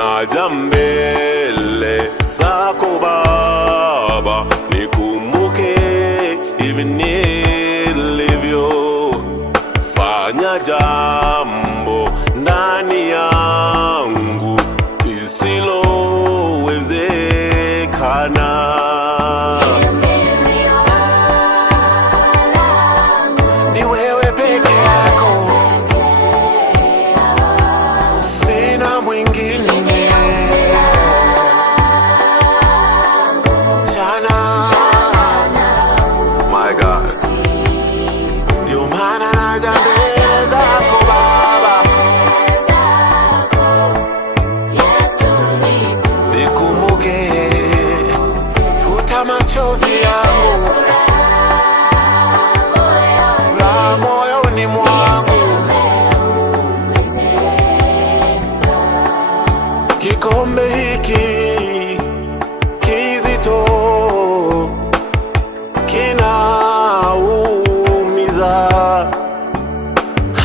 naja mbele zako Baba, nikumbuke hivi nilivyo. Fanya jambo ndani yangu lisilowezekana. Ni wewe peke yako, sina mwingine. My God, ndio maana naja mbele zako Baba, nikumbuke, futa machozi yangu, la moyoni mwangu. Kikombe hiki kizito kinaumiza,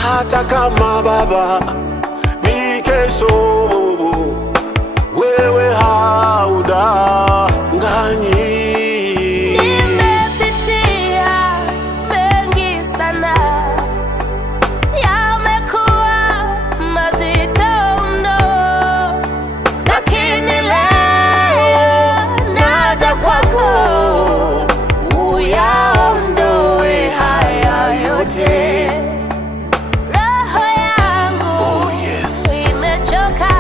hata kama Baba ni kesho, wewe haudanganyi. Nimepitia mengi sana, yamekuwa mazito mno, lakini leo naja kwako, uyaondoe haya yote. Roho yangu imechoka,